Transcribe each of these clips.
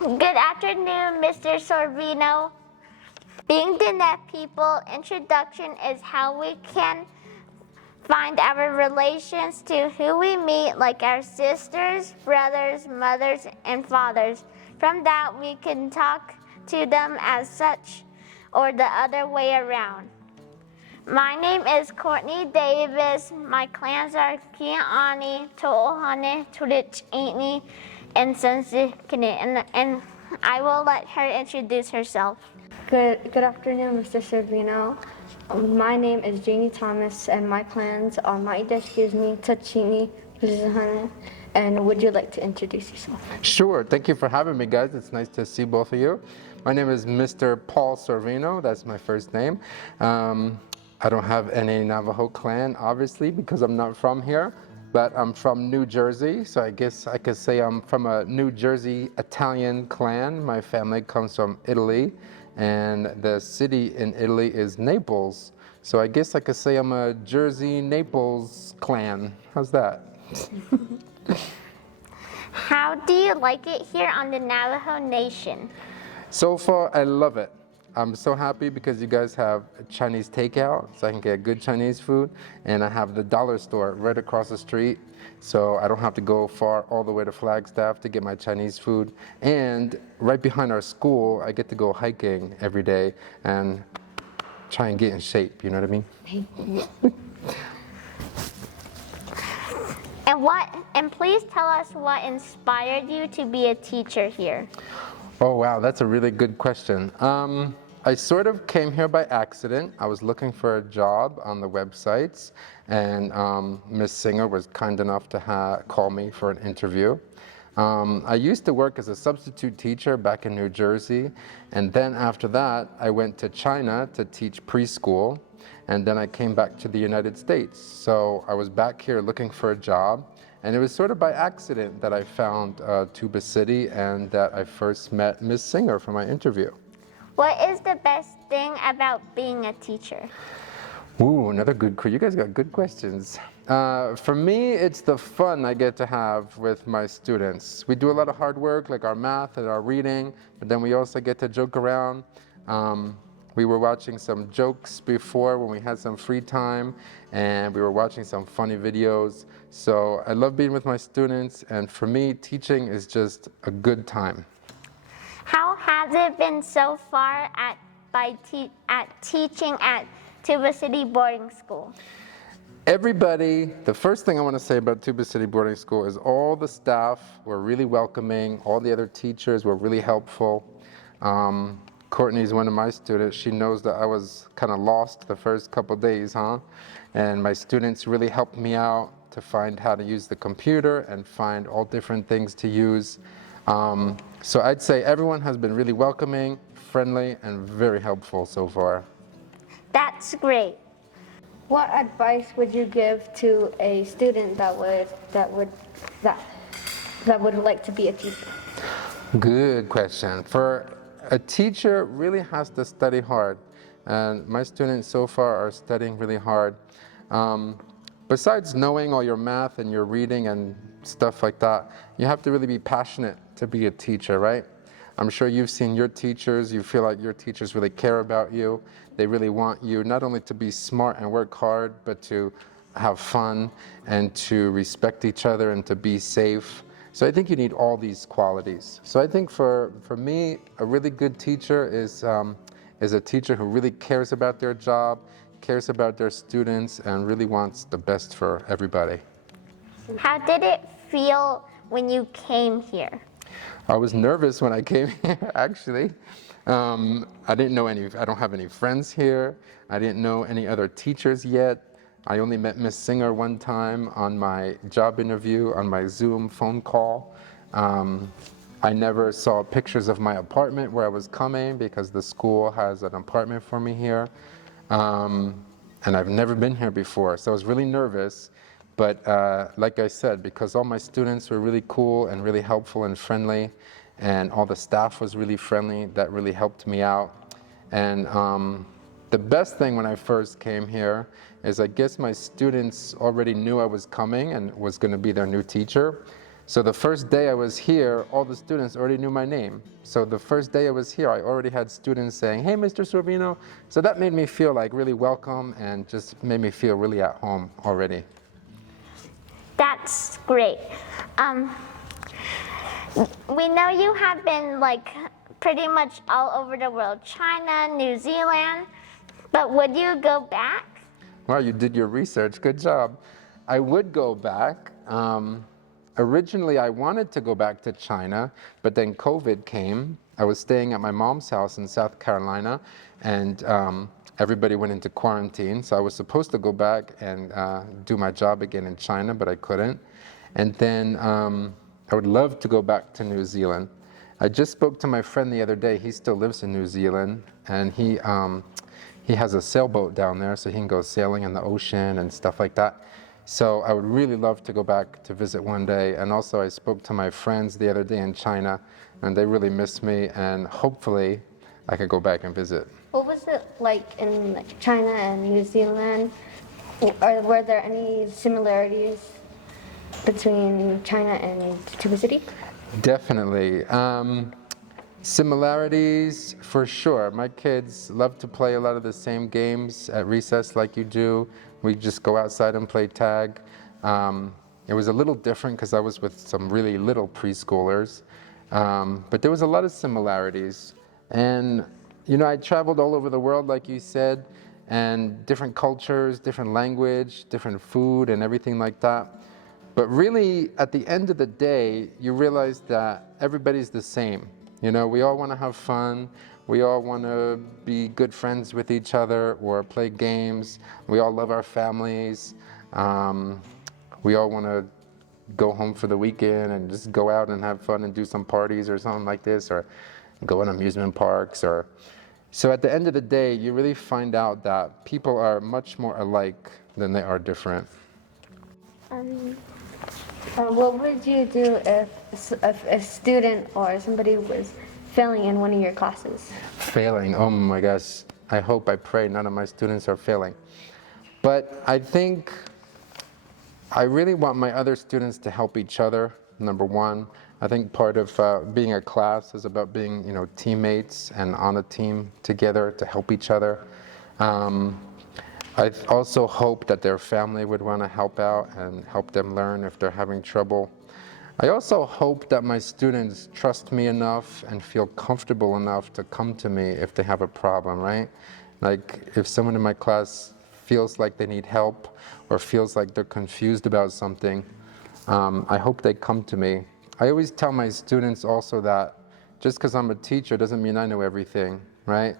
Good afternoon, Mr. Sorvino. Being the net people, introduction is how we can find our relations to who we meet, like our sisters, brothers, mothers, and fathers. From that, we can talk to them as such or the other way around. My name is Courtney Davis. My clans are Kiani, To'ohane, Turich'ini, and Sensikini, and I will let her introduce herself. Good afternoon, Mr. Sorvino. My name is Janie Thomas, and my clans are Maideshkizmi, Tachini, Rizahane, and would you like to introduce yourself? Sure. Thank you for having me, guys. It's nice to see both of you. My name is Mr. Paul Sorvino. That's my first name. I don't have any Navajo clan, obviously, because I'm not from here, but I'm from New Jersey, so I guess I could say I'm from a New Jersey Italian clan. My family comes from Italy, and the city in Italy is Naples. So I guess I could say I'm a Jersey Naples clan. How's that? How do you like it here on the Navajo Nation? So far, I love it. I'm so happy because you guys have Chinese takeout, so I can get good Chinese food, and I have the dollar store right across the street, so I don't have to go far all the way to Flagstaff to get my Chinese food. And right behind our school, I get to go hiking every day and try and get in shape, you know what I mean? And please tell us what inspired you to be a teacher here. Oh wow, that's a really good question. I sort of came here by accident. I was looking for a job on the websites, and Miss Singer was kind enough to call me for an interview. I used to work as a substitute teacher back in New Jersey, and then after that, I went to China to teach preschool, and then I came back to the United States. So I was back here looking for a job, and it was sort of by accident that I found Tuba City and that I first met Miss Singer for my interview. What is the best thing about being a teacher? Ooh, another good question. You guys got good questions. For me, it's the fun I get to have with my students. We do a lot of hard work, like our math and our reading, but then we also get to joke around. We were watching some jokes before when we had some free time, and we were watching some funny videos. So I love being with my students, and for me, teaching is just a good time. How has it been so far at teaching at Tuba City Boarding School? Everybody, the first thing I want to say about Tuba City Boarding School is all the staff were really welcoming, all the other teachers were really helpful. Courtney's one of my students. She knows that I was kind of lost the first couple days, huh? And my students really helped me out to find how to use the computer and find all different things to use. So I'd say everyone has been really welcoming, friendly, and very helpful so far. That's great. What advice would you give to a student that would like to be a teacher? Good question. For a teacher really has to study hard, and my students so far are studying really hard. Besides knowing all your math and your reading and stuff like that, you have to really be passionate to be a teacher, right? I'm sure you've seen your teachers, you feel like your teachers really care about you. They really want you not only to be smart and work hard, but to have fun and to respect each other and to be safe. So I think you need all these qualities. So I think for me, a really good teacher is a teacher who really cares about their job, cares about their students, and really wants the best for everybody. How did it feel when you came here? I was nervous when I came here, actually. I don't have any friends here. I didn't know any other teachers yet. I only met Miss Singer one time on my job interview, on my Zoom phone call. I never saw pictures of my apartment where I was coming because the school has an apartment for me here. And I've never been here before, so I was really nervous. But like I said, because all my students were really cool and really helpful and friendly, and all the staff was really friendly, that really helped me out. And the best thing when I first came here is I guess my students already knew I was coming and was going to be their new teacher. So the first day I was here, all the students already knew my name. So the first day I was here, I already had students saying, "Hey, Mr. Sorvino." So that made me feel like really welcome and just made me feel really at home already. That's great. We know you have been like pretty much all over the world, China, New Zealand, but would you go back? Wow, you did your research. Good job. I would go back. Originally, I wanted to go back to China, but then COVID came. I was staying at my mom's house in South Carolina, and everybody went into quarantine. So I was supposed to go back and do my job again in China, but I couldn't. And then I would love to go back to New Zealand. I just spoke to my friend the other day. He still lives in New Zealand, and he has a sailboat down there, so he can go sailing in the ocean and stuff like that. So I would really love to go back to visit one day. And also I spoke to my friends the other day in China, and they really miss me, and hopefully I could go back and visit. What was it like in China and New Zealand? Were there any similarities between China and Tuba City? Definitely. Similarities, for sure. My kids love to play a lot of the same games at recess like you do. We just go outside and play tag. It was a little different because I was with some really little preschoolers, but there was a lot of similarities. And you know, I traveled all over the world, like you said, and different cultures, different language, different food, and everything like that. But really, at the end of the day, you realize that everybody's the same. You know, we all want to have fun. We all want to be good friends with each other or play games. We all love our families. We all want to go home for the weekend and just go out and have fun and do some parties or something like this, or go in amusement parks. So at the end of the day, you really find out that people are much more alike than they are different. What would you do if a student or somebody was failing in one of your classes? Failing, oh my gosh. I hope, I pray none of my students are failing. But I think I really want my other students to help each other, number one. I think part of being a class is about being, you know, teammates and on a team together to help each other. I also hope that their family would want to help out and help them learn if they're having trouble. I also hope that my students trust me enough and feel comfortable enough to come to me if they have a problem, right? Like if someone in my class feels like they need help or feels like they're confused about something, I hope they come to me. I always tell my students also that just because I'm a teacher doesn't mean I know everything, right?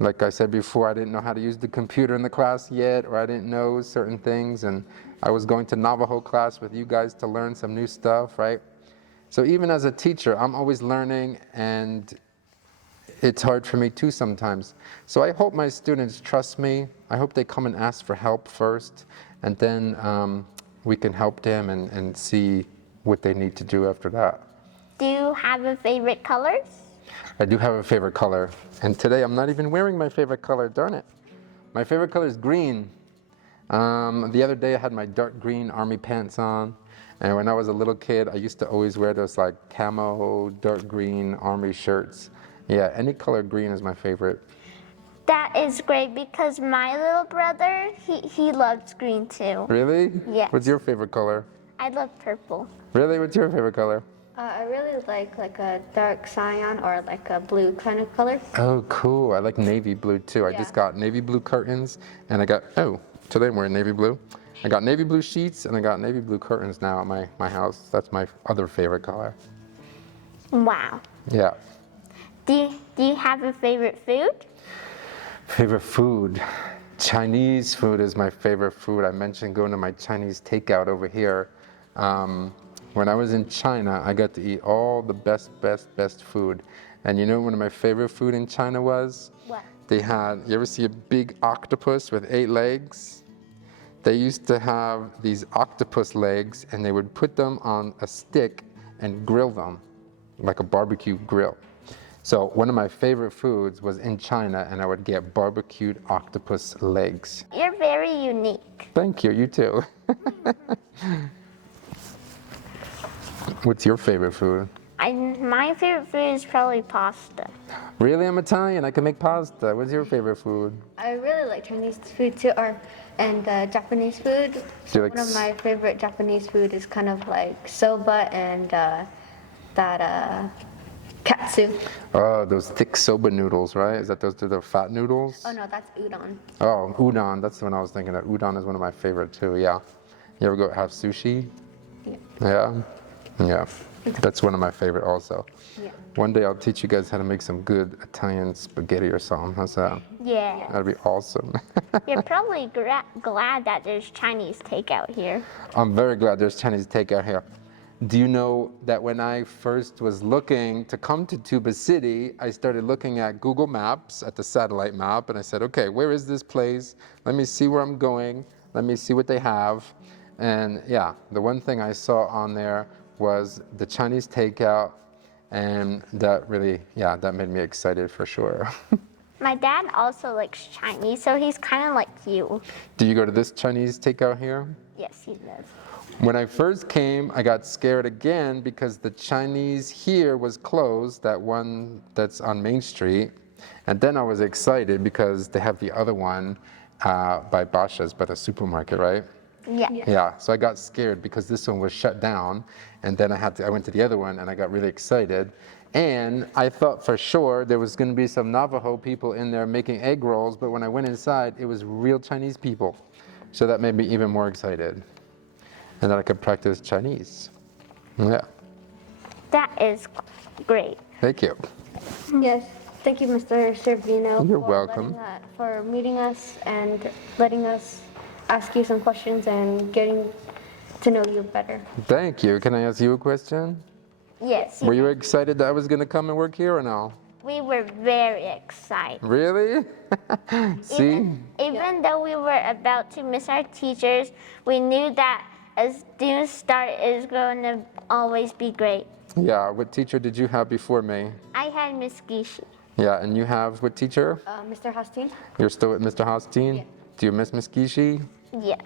Like I said before, I didn't know how to use the computer in the class yet, or I didn't know certain things, and I was going to Navajo class with you guys to learn some new stuff, right? So even as a teacher, I'm always learning, and it's hard for me too sometimes. So I hope my students trust me. I hope they come and ask for help first, and then we can help them and see what they need to do after that. Do you have a favorite colors? I do have a favorite color, and today I'm not even wearing my favorite color, darn it. My favorite color is green. The other day I had my dark green army pants on, and when I was a little kid I used to always wear those like camo dark green army shirts. Yeah, any color green is my favorite. That is great because my little brother, he loves green too. Really? Yes. What's your favorite color? I love purple. Really? What's your favorite color? I really like a dark cyan or like a blue kind of color. Oh, cool. I like navy blue too. I just got navy blue curtains, and I got, oh, today I'm wearing navy blue. I got navy blue sheets, and I got navy blue curtains now at my house. That's my other favorite color. Wow. Yeah. Do you have a favorite food? Favorite food? Chinese food is my favorite food. I mentioned going to my Chinese takeout over here. When I was in China, I got to eat all the best food. And you know one of my favorite food in China was? What? They had, you ever see a big octopus with 8 legs? They used to have these octopus legs, and they would put them on a stick and grill them, like a barbecue grill. So one of my favorite foods was in China, and I would get barbecued octopus legs. You're very unique. Thank you, you too. What's your favorite food? My favorite food is probably pasta. Really, I'm Italian. I can make pasta. What's your favorite food? I really like Chinese food too, and Japanese food. Do you like One of my favorite Japanese food is kind of like soba and that katsu. Oh, those thick soba noodles, right? Is that those the fat noodles? Oh no, that's udon. Oh, udon. That's the one I was thinking of. Udon is one of my favorite too. Yeah. You ever go have sushi? Yeah. Yeah. Yeah. That's one of my favorite also. Yeah. One day I'll teach you guys how to make some good Italian spaghetti or something. How's that? Yeah. That'd be awesome. You're probably glad that there's Chinese takeout here. I'm very glad there's Chinese takeout here. Do you know that when I first was looking to come to Tuba City, I started looking at Google Maps, at the satellite map, and I said, okay, where is this place? Let me see where I'm going. Let me see what they have. And yeah, the one thing I saw on there was the Chinese takeout, and that really, yeah, that made me excited for sure. My dad also likes Chinese, so he's kind of like you. Do you go to this Chinese takeout here? Yes, he does. When I first came, I got scared again because the Chinese here was closed, that one that's on Main Street. And then I was excited because they have the other one by Basha's, by the supermarket, right? Yeah. Yeah, so I got scared because this one was shut down. And then I went to the other one and I got really excited. And I thought for sure there was going to be some Navajo people in there making egg rolls, but when I went inside, it was real Chinese people. So that made me even more excited. And then I could practice Chinese. Yeah. That is great. Thank you. Yes. Thank you, Mr. Sorvino. You're welcome. For meeting us and letting us ask you some questions and getting to know you better. Thank you. Can I ask you a question? Yes. Were you excited that I was going to come and work here or no? We were very excited. Really? See? Even though we were about to miss our teachers, we knew that a student start is going to always be great. Yeah. What teacher did you have before me? I had Miss Gishi. Yeah. And you have what teacher? Mr. Hosteen? You're still with Mr. Hosteen? Yeah. Do you miss Miss Gishi? Yes.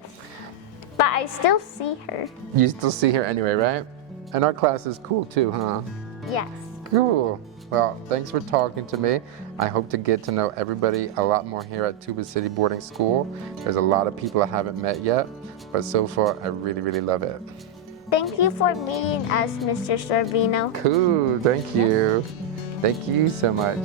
But I still see her. You still see her anyway, right? And our class is cool too, huh? Yes. Cool. Well, thanks for talking to me. I hope to get to know everybody a lot more here at Tuba City Boarding School. There's a lot of people I haven't met yet, but so far I really, really love it. Thank you for meeting us, Mr. Sorvino. Cool. Thank you. Thank you so much.